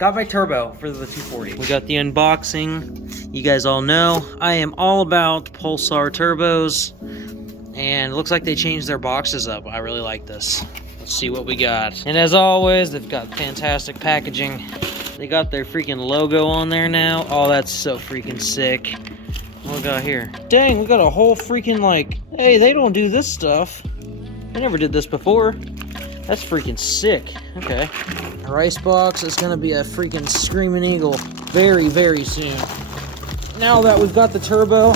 Got my turbo for the 240. We got the unboxing. You guys all know I am all about Pulsar turbos, and it looks like they changed their boxes up. I really like this. Let's see what we got. And as always, they've got fantastic packaging. They got their freaking logo on there now. Oh, that's so freaking sick. What we got here? Dang, we got a whole freaking like, hey, they don't do this stuff. They never did this before. That's freaking sick. Okay. Our ice box is gonna be a freaking screaming eagle very, very soon. Now that we've got the turbo,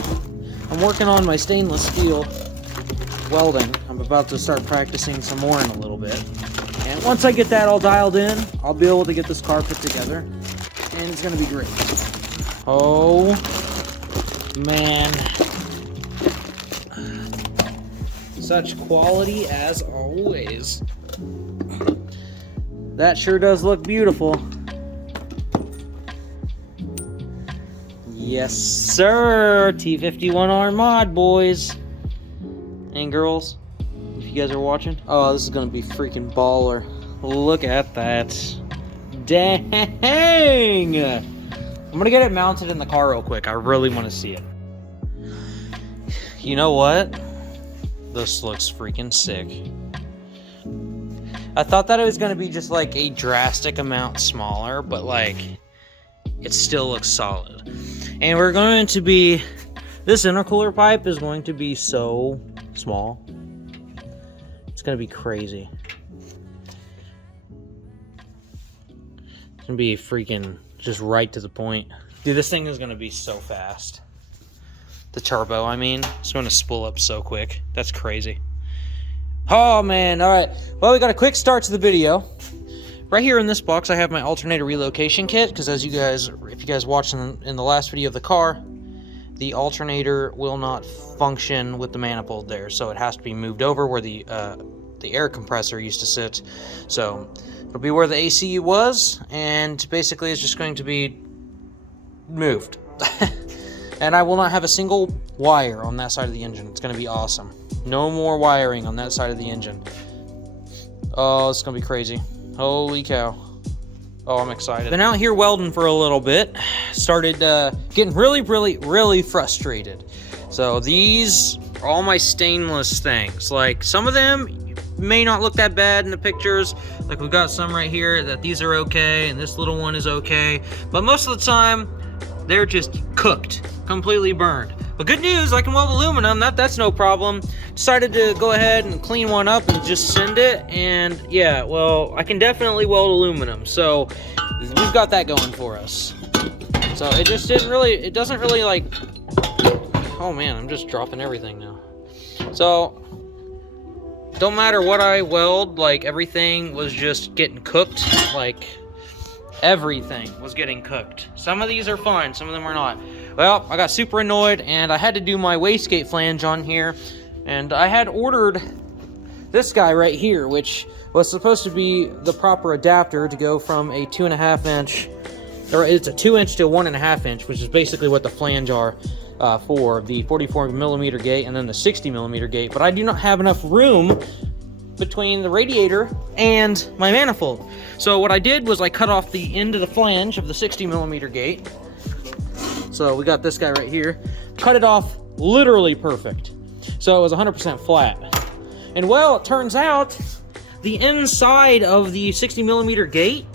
I'm working on my stainless steel welding. I'm about to start practicing some more in a little bit. And once I get that all dialed in, I'll be able to get this car put together. And it's gonna be great. Oh, man. Such quality as always. That sure does look beautiful. Yes, sir. T51R mod, boys and girls. If you guys are watching. Oh, this is gonna be freaking baller. Look at that. Dang. I'm gonna get it mounted in the car real quick. I really want to see it. You know what? This looks freaking sick. I thought that it was going to be just like a drastic amount smaller, but like it still looks solid. And we're going to be, this intercooler pipe is going to be so small. It's going to be crazy. It's going to be freaking just right to the point. Dude, this thing is going to be so fast. The turbo, I mean, it's going to spool up so quick. That's crazy. Oh man, all right. Well, we got a quick start to the video. Right here in this box, I have my alternator relocation kit, because as you guys, if you guys watched in the last video of the car, the alternator will not function with the manifold there, so it has to be moved over where the air compressor used to sit. So it'll be where the ACU was, and basically it's just going to be moved. And I will not have a single wire on that side of the engine. It's going to be awesome. No more wiring on that side of the engine. Oh, it's going to be crazy. Holy cow. Oh, I'm excited. Been out here welding for a little bit. Started getting really frustrated. So these are all my stainless things. Like, some of them may not look that bad in the pictures. Like, we've got some right here that these are okay, and this little one is okay. But most of the time, they're just cooked, completely burned. But good news, I can weld aluminum, that's no problem. Decided to go ahead and clean one up and just send it, and yeah, well, I can definitely weld aluminum, so we've got that going for us. So it just it doesn't really like, oh man, I'm just dropping everything now. So, don't matter what I weld, like everything was just getting cooked, like everything was getting cooked. Some of these are fine, some of them are not. Well, I got super annoyed, and I had to do my wastegate flange on here, and I had ordered this guy right here, which was supposed to be the proper adapter to go from a 2.5 inch, or it's a 2 inch to a 1.5 inch, which is basically what the flange are for the 44mm gate and then the 60mm gate, but I do not have enough room between the radiator and my manifold. So what I did was I cut off the end of the flange of the 60mm gate. So we got this guy right here. Cut it off literally perfect. So it was 100% flat. And well, it turns out the inside of the 60mm gate,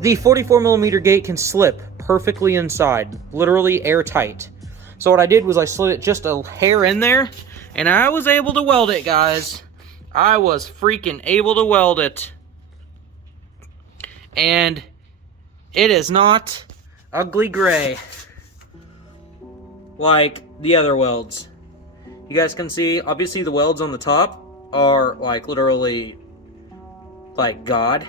the 44mm gate can slip perfectly inside, literally airtight. So what I did was I slid it just a hair in there, and I was able to weld it, guys. I was freaking able to weld it. And it is not ugly gray like the other welds. You guys can see, obviously the welds on the top are like literally like God.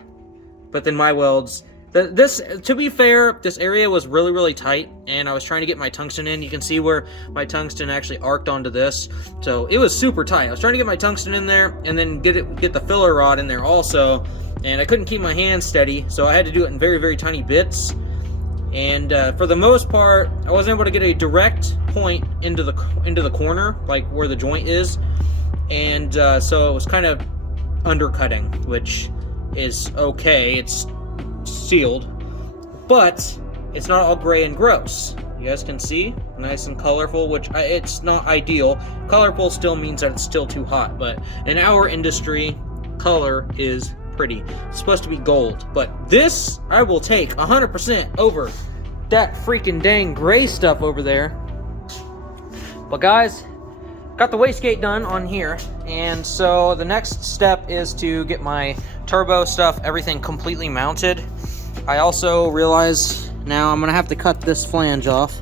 But then my welds, this, to be fair, this area was really tight, and I was trying to get my tungsten in. You can see where my tungsten actually arced onto this, so it was super tight. I was trying to get my tungsten in there and then get the filler rod in there also, and I couldn't keep my hand steady, so I had to do it in very tiny bits. And for the most part, I wasn't able to get a direct point into the corner, like where the joint is, and so it was kind of undercutting, which is okay. It's sealed, but it's not all gray and gross. You guys can see, nice and colorful, which it's not ideal. Colorful still means that it's still too hot, but in our industry, color is pretty. It's supposed to be gold, but this I will take 100% over that freaking dang gray stuff over there. But guys, got the wastegate done on here, and so the next step is to get my turbo stuff, everything completely mounted. I also realize now I'm gonna have to cut this flange off,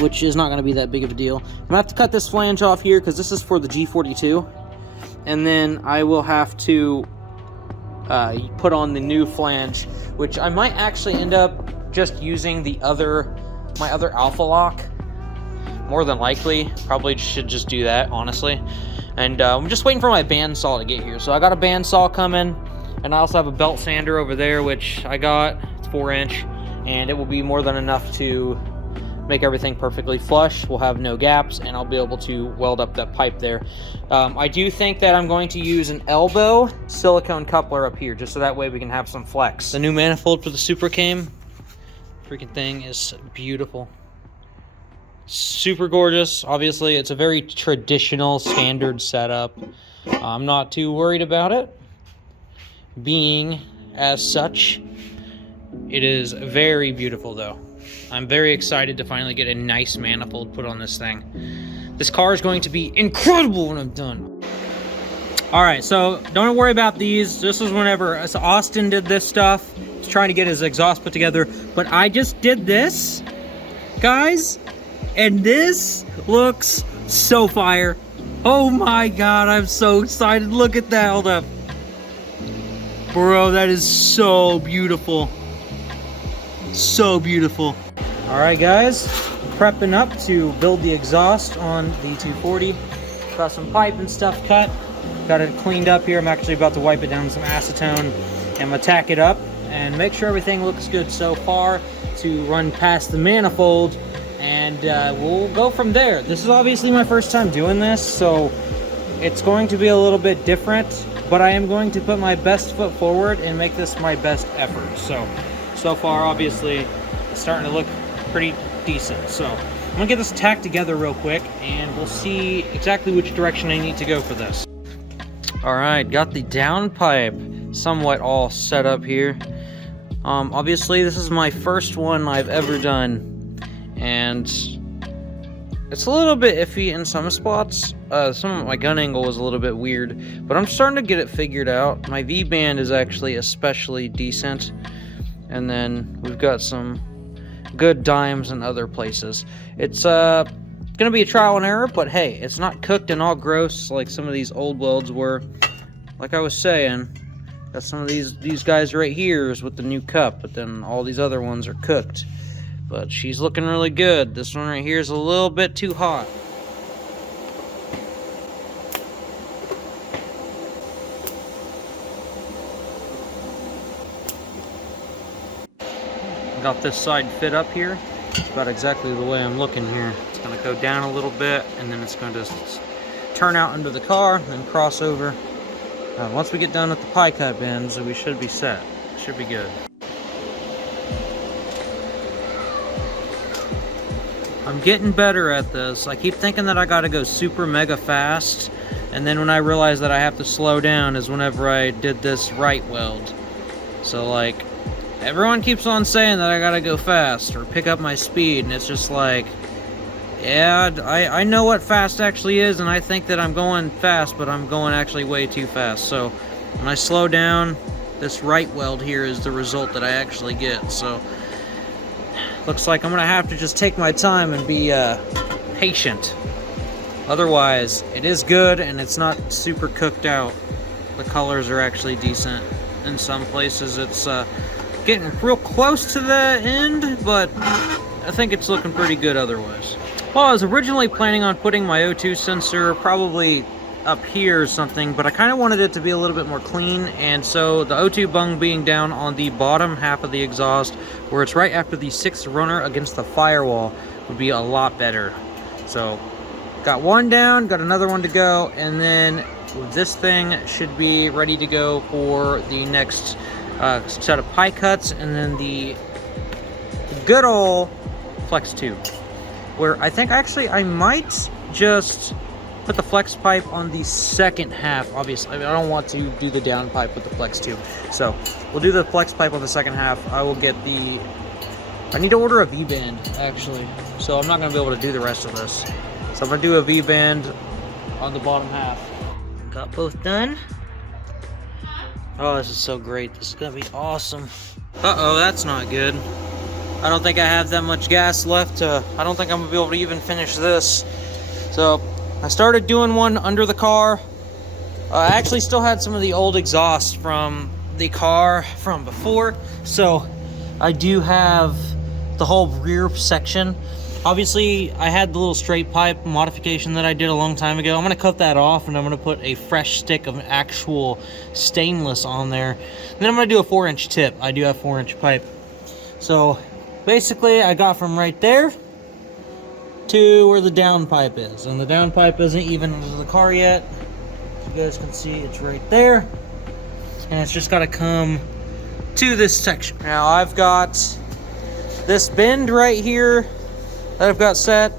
which is not gonna be that big of a deal. I'm gonna have to cut this flange off here because this is for the G42, and then I will have to put on the new flange, which I might actually end up just using my other Alpha Lock. More than likely, probably should just do that, honestly. And I'm just waiting for my bandsaw to get here. So I got a bandsaw coming, and I also have a belt sander over there, which I got. It's 4-inch, and it will be more than enough to make everything perfectly flush. We'll have no gaps, and I'll be able to weld up that pipe there. I do think that I'm going to use an elbow silicone coupler up here, just so that way we can have some flex. The new manifold for the Supra came. Freaking thing is beautiful. Super gorgeous. Obviously, it's a very traditional standard setup. I'm not too worried about it being as such. It is very beautiful though. I'm very excited to finally get a nice manifold put on this thing. This car is going to be incredible when I'm done. All right, so don't worry about these. This was whenever Austin did this stuff. He's trying to get his exhaust put together, but I just did this, guys. And this looks so fire. Oh my god, I'm so excited. Look at that. Hold up. Bro, that is so beautiful. So beautiful. Alright guys, prepping up to build the exhaust on the 240. Got some pipe and stuff cut. Got it cleaned up here. I'm actually about to wipe it down with some acetone. And I'm going to tack it up and make sure everything looks good so far to run past the manifold. And we'll go from there. This is obviously my first time doing this, so it's going to be a little bit different, but I am going to put my best foot forward and make this my best effort. So far, obviously, it's starting to look pretty decent. So I'm gonna get this tacked together real quick, and we'll see exactly which direction I need to go for this. All right, got the downpipe somewhat all set up here. Obviously, this is my first one I've ever done. And it's a little bit iffy in some spots. Some of my gun angle was a little bit weird, but I'm starting to get it figured out. My V-band is actually especially decent. And then we've got some good dimes in other places. It's gonna be a trial and error, but hey, it's not cooked and all gross like some of these old welds were. Like I was saying, got some of these guys right here is with the new cup, but then all these other ones are cooked. But she's looking really good. This one right here is a little bit too hot. Got this side fit up here. It's about exactly the way I'm looking here. It's going to go down a little bit, and then it's going to turn out into the car, and then cross over. Once we get done with the pie cut bends, we should be set. Should be good. I'm getting better at this. I keep thinking that I gotta go super mega fast, and then when I realize that I have to slow down is whenever I did this right weld. So like, everyone keeps on saying that I gotta go fast or pick up my speed, and it's just like, yeah, I know what fast actually is, and I think that I'm going fast, but I'm going actually way too fast. So when I slow down, this right weld here is the result that I actually get. So looks like I'm gonna have to just take my time and be patient. Otherwise, it is good and it's not super cooked out. The colors are actually decent. In some places it's getting real close to the end, but I think it's looking pretty good otherwise. Well, I was originally planning on putting my O2 sensor probably up here or something, but I kind of wanted it to be a little bit more clean, and so the O2 bung being down on the bottom half of the exhaust, where it's right after the 6th runner against the firewall, would be a lot better. So got one down, got another one to go, and then this thing should be ready to go for the next set of pie cuts, and then the good old flex tube, where I think actually I might just put the flex pipe on the second half. Obviously, I mean, I don't want to do the down pipe with the flex tube, so we'll do the flex pipe on the second half. I will get the, I need to order a V-band actually, so I'm not gonna be able to do the rest of this. So I'm gonna do a V-band on the bottom half. Got both done. Oh, this is so great. This is gonna be awesome. Uh-oh, that's not good. I don't think I have that much gas left to, I don't think I'm gonna be able to even finish this. So I started doing one under the car. I actually still had some of the old exhaust from the car from before. So I do have the whole rear section. Obviously, I had the little straight pipe modification that I did a long time ago. I'm gonna cut that off and I'm gonna put a fresh stick of actual stainless on there. And then I'm gonna do a 4-inch tip. I do have 4-inch pipe. So basically, I got from right there to where the down pipe is. And the down pipe isn't even into the car yet. As you guys can see, it's right there. And it's just gotta come to this section. Now I've got this bend right here that I've got set.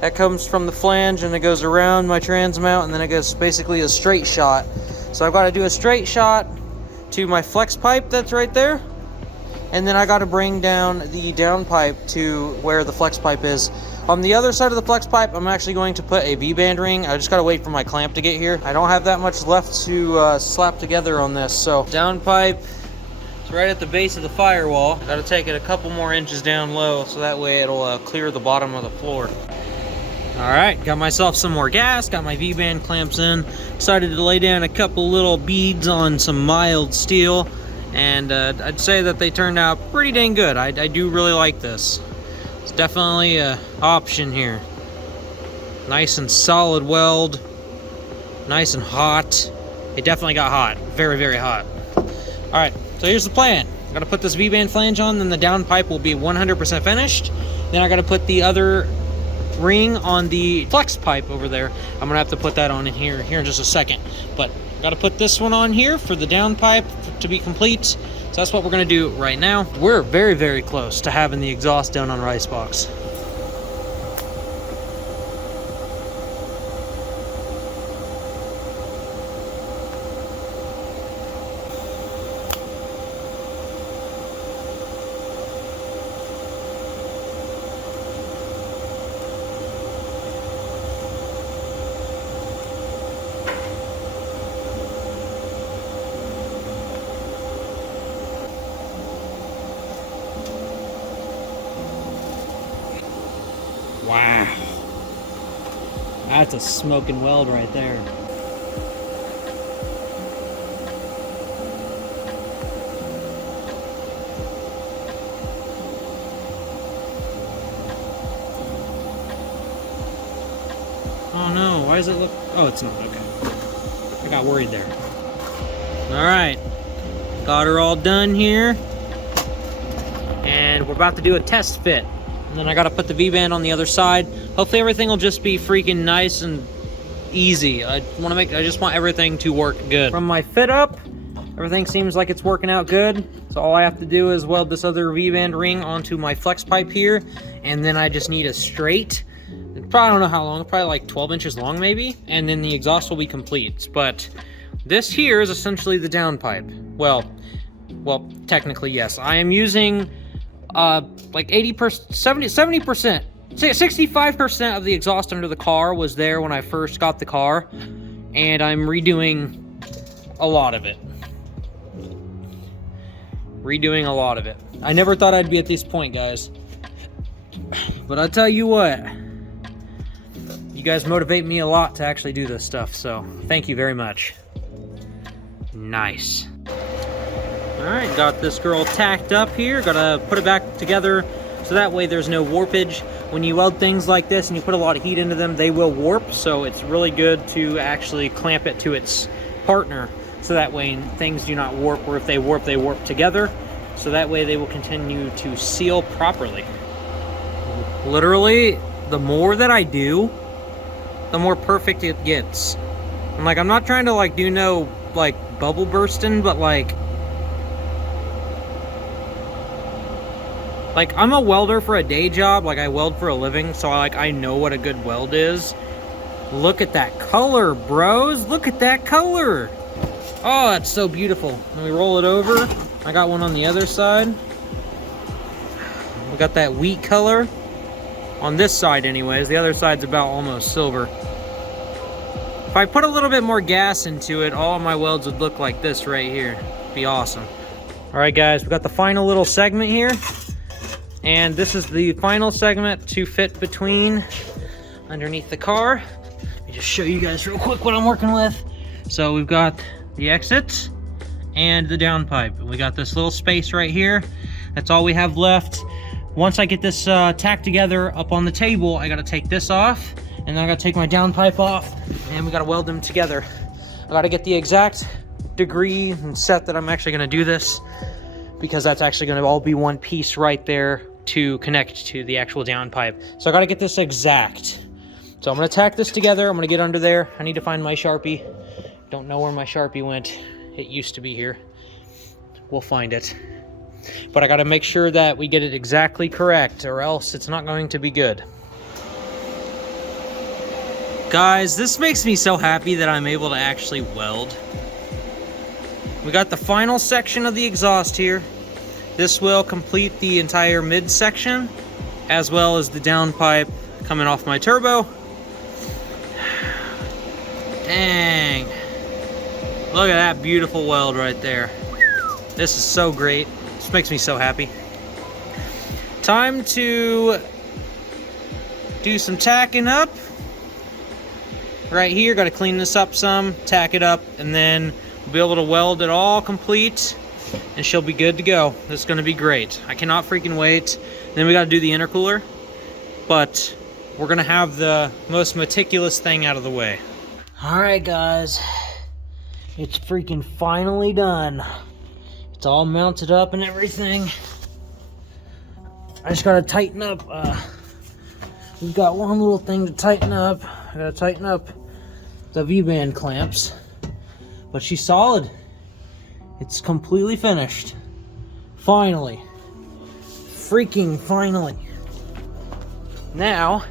That comes from the flange and it goes around my trans mount, and then it goes basically a straight shot. So I've got to do a straight shot to my flex pipe that's right there, and then I got to bring down the down pipe to where the flex pipe is. On the other side of the flex pipe, I'm actually going to put a V-band ring. I just got to wait for my clamp to get here. I don't have that much left to slap together on this. So down pipe, it's right at the base of the firewall. Got to take it a couple more inches down low so that way it'll clear the bottom of the floor. All right, got myself some more gas, got my V-band clamps in. Decided to lay down a couple little beads on some mild steel, and I'd say that they turned out pretty dang good. I do really like this. It's definitely an option here. Nice and solid weld, nice and hot. It definitely got hot, very, very hot. All right. So here's the plan. I gotta put this V-band flange on, then the down pipe will be 100% finished. Then I gotta put the other ring on the flex pipe over there. I'm gonna have to put that on in here in just a second. But I gotta put this one on here for the down pipe to be complete. So that's what we're gonna do right now. We're very, very close to having the exhaust down on our icebox. Wow. That's a smoking weld right there. Oh no, why does it look... Oh, it's not, okay. I got worried there. Alright. Got her all done here. And we're about to do a test fit. And then I gotta put the V-band on the other side. Hopefully everything will just be freaking nice and easy. I just want everything to work good. From my fit up, everything seems like it's working out good. So all I have to do is weld this other V-band ring onto my flex pipe here. And then I just need a straight, probably don't know how long, probably like 12 inches long maybe. And then the exhaust will be complete. But this here is essentially the down pipe. Well, technically yes. I am using like 80%, 70%, 65% of the exhaust under the car was there when I first got the car, and I'm redoing a lot of it. Redoing a lot of it. I never thought I'd be at this point, guys. But I'll tell you what, you guys motivate me a lot to actually do this stuff, so thank you very much. Nice. Alright, got this girl tacked up here. Gotta put it back together so that way there's no warpage. When you weld things like this and you put a lot of heat into them, they will warp, so it's really good to actually clamp it to its partner so that way things do not warp, or if they warp together, so that way they will continue to seal properly. Literally, the more that I do, the more perfect it gets. And like, I'm not trying to like do no like bubble bursting, but like Like, I'm a welder for a day job. Like, I weld for a living, so I know what a good weld is. Look at that color, bros. Look at that color. Oh, that's so beautiful. Let me roll it over. I got one on the other side. We got that wheat color. On this side anyways. The other side's about almost silver. If I put a little bit more gas into it, all of my welds would look like this right here. Be awesome. All right, guys, we got the final little segment here. And this is the final segment to fit between underneath the car. Let me just show you guys real quick what I'm working with. So we've got the exit and the downpipe. We got this little space right here. That's all we have left. Once I get this tacked together up on the table, I gotta take this off, and then I gotta take my downpipe off, and we gotta weld them together. I gotta get the exact degree and set that I'm actually gonna do this, because that's actually gonna all be one piece right there to connect to the actual downpipe. So I gotta get this exact. So I'm gonna tack this together. I'm gonna get under there. I need to find my Sharpie. Don't know where my Sharpie went. It used to be here. We'll find it. But I gotta make sure that we get it exactly correct, or else it's not going to be good. Guys, this makes me so happy that I'm able to actually weld. We got the final section of the exhaust here. This will complete the entire midsection, as well as the downpipe coming off my turbo. Dang. Look at that beautiful weld right there. This is so great. This makes me so happy. Time to do some tacking up. Right here, got to clean this up some, tack it up, and then we'll be able to weld it all complete, and she'll be good to go. This is going to be great. I cannot freaking wait. Then we got to do the intercooler, but we're going to have the most meticulous thing out of the way. All right, guys. It's freaking finally done. It's all mounted up and everything. I just gotta tighten up. We've got one little thing to tighten up. I gotta tighten up the V-band clamps. But she's solid. It's completely finished. Finally. Freaking finally. Now,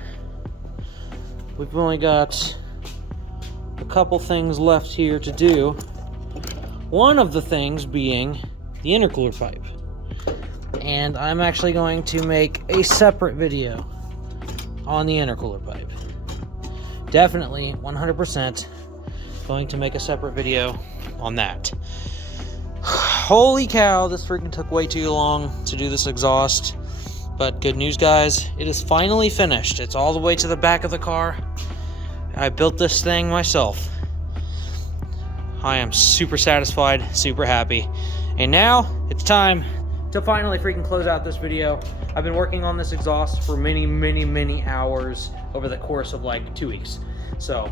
we've only got a couple things left here to do. One of the things being the intercooler pipe. And I'm actually going to make a separate video on the intercooler pipe. Definitely 100% going to make a separate video on that. Holy cow, this freaking took way too long to do this exhaust. But good news, guys, it is finally finished. It's all the way to the back of the car. I built this thing myself. I am super satisfied, super happy. And now it's time to finally freaking close out this video. I've been working on this exhaust for many hours over the course of like 2 weeks. So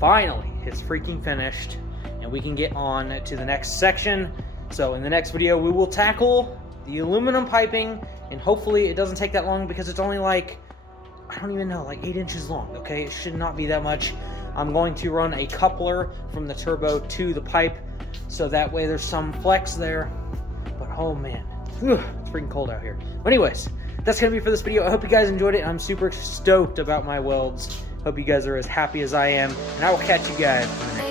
finally it's freaking finished, and we can get on to the next section. So in the next video we will tackle the aluminum piping, and hopefully it doesn't take that long, because it's only like, I don't even know, like 8 inches long. Okay, it should not be that much. I'm going to run a coupler from the turbo to the pipe, so that way there's some flex there. But oh man, it's freaking cold out here. But anyways, that's gonna be for this video. I hope you guys enjoyed it. I'm super stoked about my welds. Hope you guys are as happy as I am, and I will catch you guys in the next